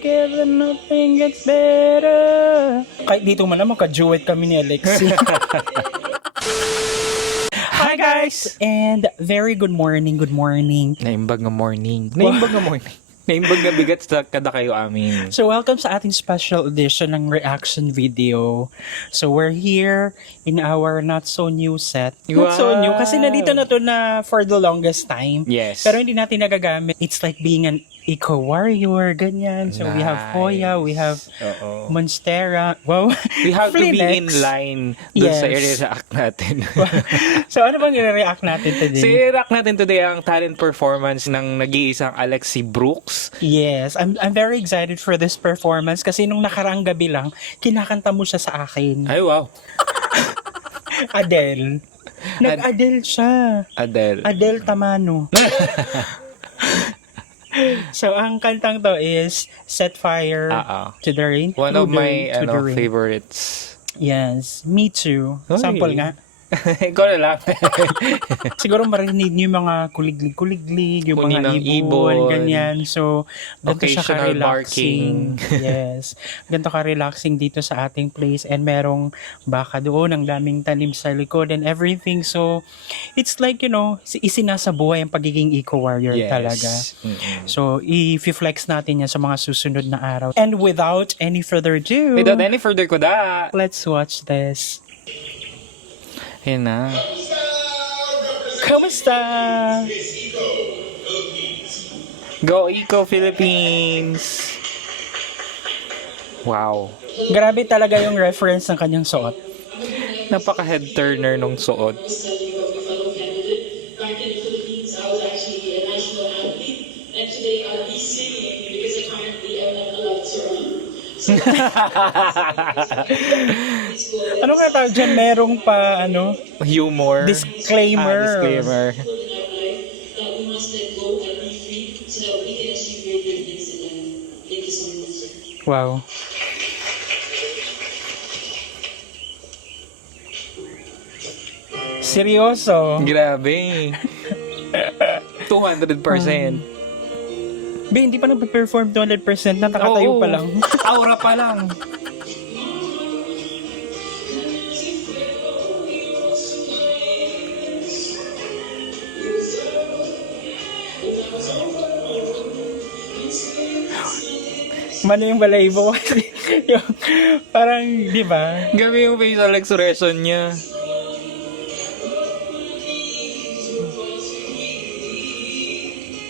together, nothing gets better. Kahit dito man naman, ka-duet kami ni Alexi. Hi guys! And very good morning, good morning. Naimbag nga morning. Naimbag nga morning. Naimbag nga bigat sa kada kayo amin. So welcome sa ating special edition ng reaction video. So we're here in our not so new set. Not so new kasi nandito na to na for the longest time. Yes. Pero hindi natin nagagamit. It's like being an eco warrior, ganyan. So we have Hoya, we have Monstera. Wow. We have to be Flinex. in line dun sa Yes. i-react natin. So ano bang i-react natin So today? i-react natin today ang talent performance ng nag-iisang Alexi Brooks. Yes, I'm very excited for this performance kasi nung nakaraang gabi lang, kinakanta mo siya sa akin. Ay wow. Adele. Nag-Adele siya. Adele. Adele Tamano. So, ang kantang to is Set Fire to the Rain. One of my to the rain. favorites. Yes, me too. Oy. Sample nga. Ikaw na lang. Siguro marinig niyo yung mga kuliglig-kuliglig, yung Huni mga ng ibon, ibon. ganyan. So, ganito siya Occasional ka-relaxing. Yes. Ganito ka-relaxing dito sa ating place. And merong baka doon, ang daming tanim sa likod and everything. So, it's like, you know, isinasabuhay ang pagiging eco-warrior talaga. Mm-mm. So, i-flex natin yan sa mga susunod na araw. And without any further ado, Without any further kuda. let's watch this. Ayun na. Kamusta? Go Eco Philippines! Wow. Grabe talaga yung reference ng kanyang suot. Napaka-head turner nung suot. Ano nga tawag dyan? Merong pa, ano? Humor. Disclaimer. Disclaimer. Wow. Seryoso. Grabe. 200%. Be, hindi pa nag-perform 200%. Nakatayo Oo. pa lang. Aura pa lang. Mano yung balayibo. Yung, parang, di ba? Grabe yung facial expression niya.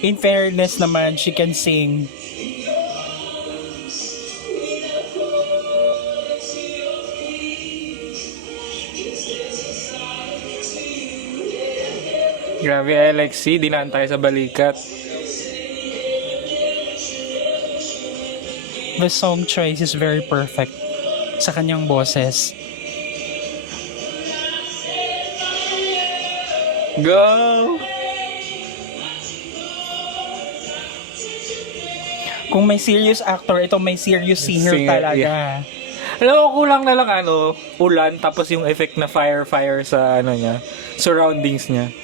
In fairness naman, she can sing. Grabe, Alexi. Dinaan tayo sa balikat. The song choice is very perfect sa kanyang boses. Go! Kung may serious actor, ito may serious singer talaga. Yeah. Alam mo, kulang na lang ulan, tapos yung effect na fire sa niya, surroundings niya.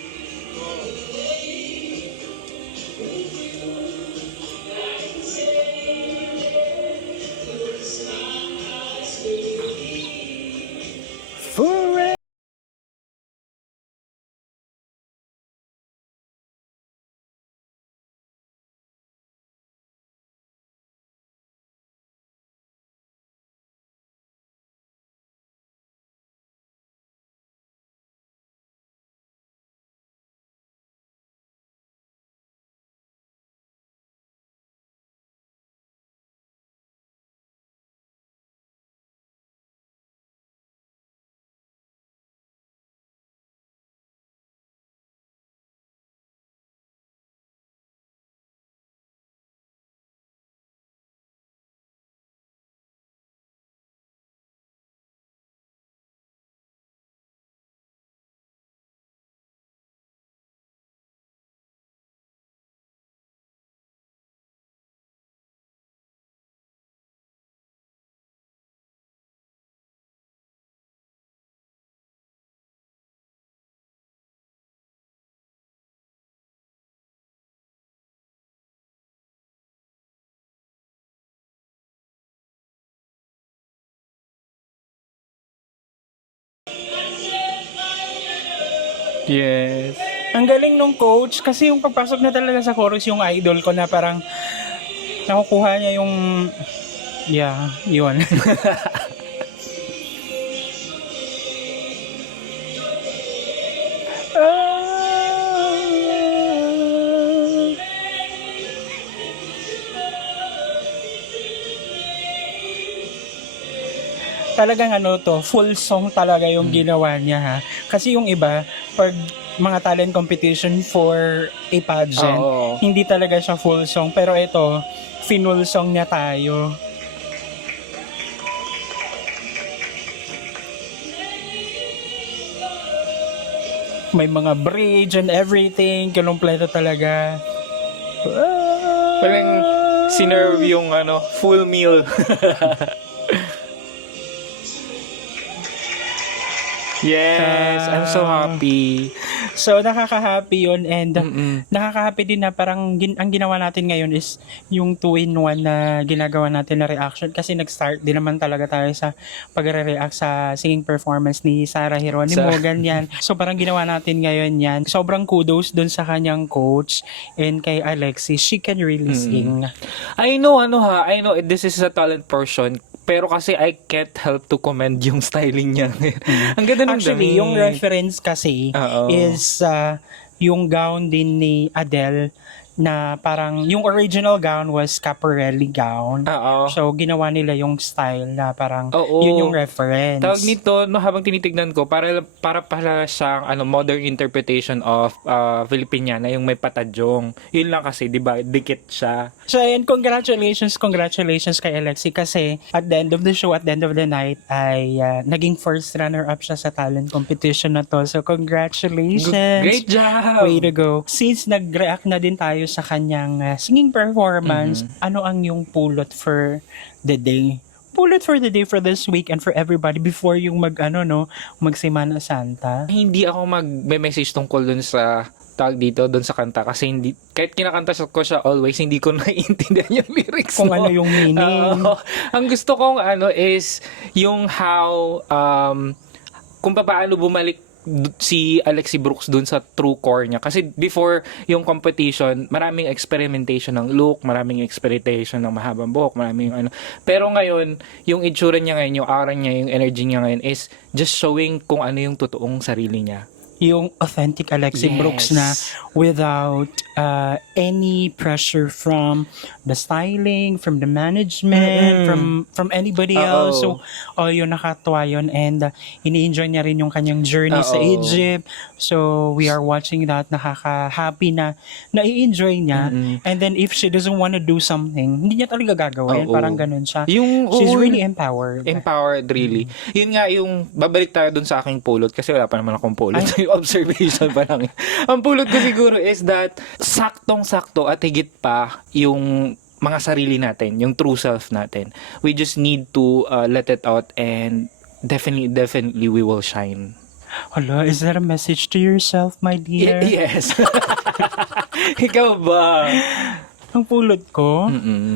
Yes. Ang galing nung coach kasi yung pagpasok na talaga sa chorus yung idol ko na parang nakukuha niya yung yun. Talagang ano to, full song talaga yung ginawa niya ha. Kasi yung iba, pag mga talent competition for a pageant, Oo. hindi talaga siya full song. Pero ito, finul song niya tayo. May mga bridge and everything, kinumpleto talaga. Parang sinerve yung full meal. Yes, I'm so happy. So, nakaka-happy yun and Mm-mm. nakaka-happy din na parang ang ginawa natin ngayon is yung 2-in-1 na ginagawa natin na reaction kasi nag-start din naman talaga tayo sa pagre-react sa singing performance ni Sarah Geronimo, ganyan. So, parang ginawa natin ngayon yan. Sobrang kudos dun sa kanyang coach and kay Alexis. She can really sing. I know this is a talent portion. Pero kasi I can't help to commend yung styling niya. Ang ganda ng Actually, damit. yung reference kasi Oo. is yung gown din ni Adele na parang yung original gown was Caporelli gown. Oo. So, ginawa nila yung style na parang Oo. yun yung reference. Tawag nito, habang tinitignan ko, para pala siyang modern interpretation of Filipiniana, yung may patadyong. Yun lang kasi, di ba, dikit siya. So, and congratulations kay Alexi kasi at the end of the show, at the end of the night, ay naging first runner-up siya sa talent competition na to. So, congratulations! Great job! Way to go. Since nag-react na din tayo sa kanyang singing performance, ano ang yung pulot for the day? Pulot for the day for this week and for everybody before yung mag Semana Santa. Hindi ako mag-message tungkol dun sa tawag dito, dun sa kanta kasi hindi, kahit kinakanta ko siya always, hindi ko naiintindihan yung lyrics. Kung ano yung meaning. Ang gusto kong is yung how kung paano bumalik si Alexi Brooks dun sa true core niya. Kasi before yung competition, maraming experimentation ng look, maraming experimentation ng mahabang buhok, maraming Pero ngayon, yung itsura niya ngayon, yung aura niya, yung energy niya ngayon is just showing kung ano yung totoong sarili niya. Yung authentic Alexi Brooks na without any pressure from the styling, from the management, from anybody else. So, yun, nakatuwa yun. And ini-enjoy niya rin yung kanyang journey sa Egypt. So, we are watching that. Nakaka-happy na nai-enjoy niya. And then, if she doesn't want to do something, hindi niya talaga gagawin. Parang ganun siya. She's really empowered. Empowered, really. Yun nga, yung babalik tayo dun sa aking pulot kasi wala pa naman akong pulot. Yung observation pa lang. Ang pulot ko siguro is that saktong-sakto at higit pa yung mga sarili natin, yung true self natin. We just need to let it out and definitely we will shine. Hala, is that a message to yourself, my dear? Yes. Ikaw ba? Ang pulot ko,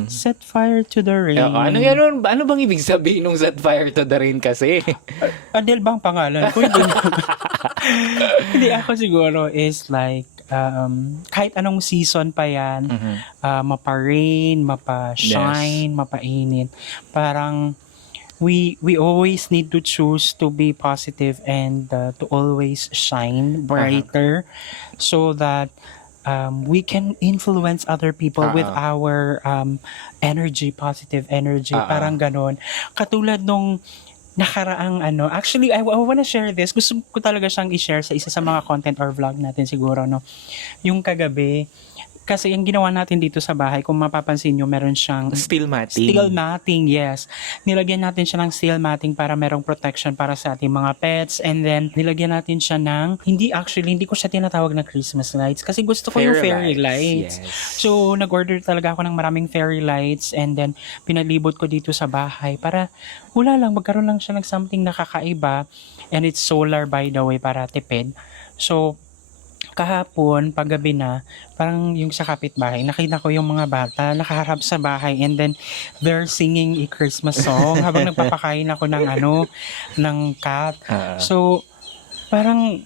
set fire to the rain. Ano bang ibig sabihin ng set fire to the rain kasi? Adele bang pangalan ko? Hindi ako siguro is like, kahit anong season pa yan, mapa-rain, mapa-shine, mapa-init. Parang, we always need to choose to be positive and to always shine brighter so that we can influence other people with our energy, positive energy. Parang ganon. Katulad nung nakaraang actually, I wanna share this. Gusto ko talaga siyang i-share sa isa sa mga content or vlog natin siguro, no? Yung kagabi, kasi yung ginawa natin dito sa bahay, kung mapapansin nyo, meron siyang Steel matting. Steel matting, yes. Nilagyan natin siya ng steel matting para merong protection para sa ating mga pets. And then, nilagyan natin siya ng, hindi ko siya tinatawag na Christmas lights kasi gusto ko yung fairy lights. Yes. So, nag-order talaga ako ng maraming fairy lights and then, pinalibot ko dito sa bahay para, wala lang, magkaroon lang siya ng something nakakaiba. And it's solar, by the way, para tipid. So, kahapon, paggabi na, parang yung sa kapitbahay, nakita ko yung mga bata nakaharap sa bahay and then they're singing a Christmas song habang nagpapakain ako ng ng cat. So, parang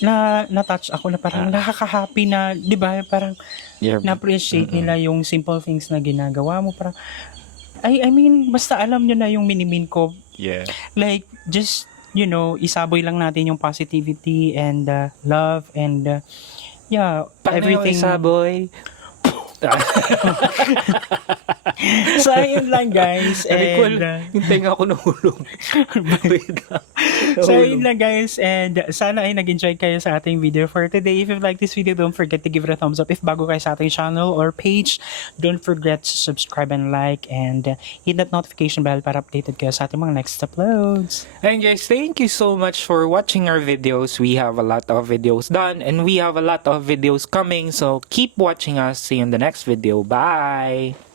na-touch ako na parang nakaka-happy na, 'di ba? Parang Yeah. na-appreciate nila yung simple things na ginagawa mo. Parang I mean, basta alam nyo na yung minimin ko. Yeah. Like, just, isaboy lang natin yung positivity and love and yeah, everything. Saboy. So, ayun lang guys. Recall, And, yung tenga ko nahulog. Wait lang. so, ayun lang guys. And sana ay nag-enjoy kayo sa ating video for today. If you like this video, don't forget to give it a thumbs up. If bago kayo sa ating channel or page, don't forget to subscribe and like and hit that notification bell para updated kayo sa ating mga next uploads. And guys, thank you so much for watching our videos. We have a lot of videos done and we have a lot of videos coming. So keep watching us. See you in the next video. Bye!